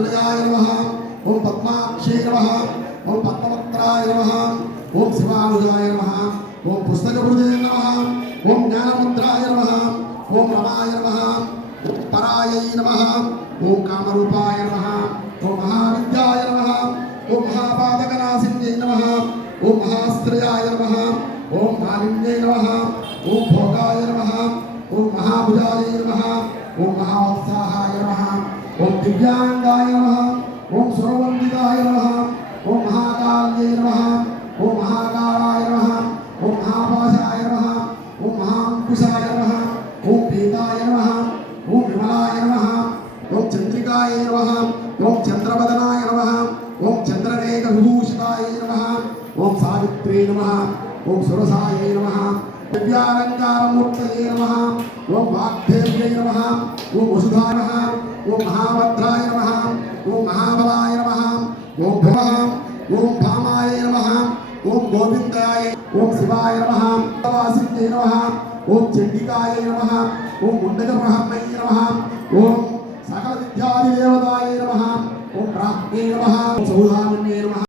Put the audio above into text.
वत्सलयाय नमः ओम पद्माक्षे नमः ओम पद्मवक्त्राय नमः ओम शिवानुजाय नमः ओम पुस्तकभुजे नमः ओम ज्ञानमुद्राय नमः ओम रमाय नमः उत्तरायै नमः ओम कामरूपाय नमः ओम महाविद्याय नमः ओम महापादकनाशिन्यै नमः ओम महास्त्रियाय नमः ओम मालिन्यै नमः ओम भोगाय नमः ओम महाभुजाय नमः ओम महाउत्साहाय नमः ओम दिव्यांगाय नमः ओम सुरवंदिताय नमः ओम महाकाल्ये नमः ओम महाकालाय नमः ओम महापाशाय नमः ओम महांकुशाय नमः ओम पीताय नमः ओम विमलाय नमः ओम चंद्रिकाय नमः ओम चंद्रवदनाय नमः ओम चंद्ररेख विभूषिताय नमः ओम सावित्रे नमः ओम सुरसाय नमः दिव्यालंकारमूर्तये नमः ओम वाग्देव्यै नमः ओम वसुधाय नमः ओम महाभद्राय नमः ओम महाबलाय नमः ओम भवः ओम भामाय नमः ओम गोविंदाय ओम शिवाय नमः वासिन्ये नमः ओम चंडिकाय नमः ओम मुंडकब्रह्मणे नमः ओम सकल विद्यादिदेवताय नमः ओम ब्राह्मणे नमः ओम सौदामिन्ये नमः।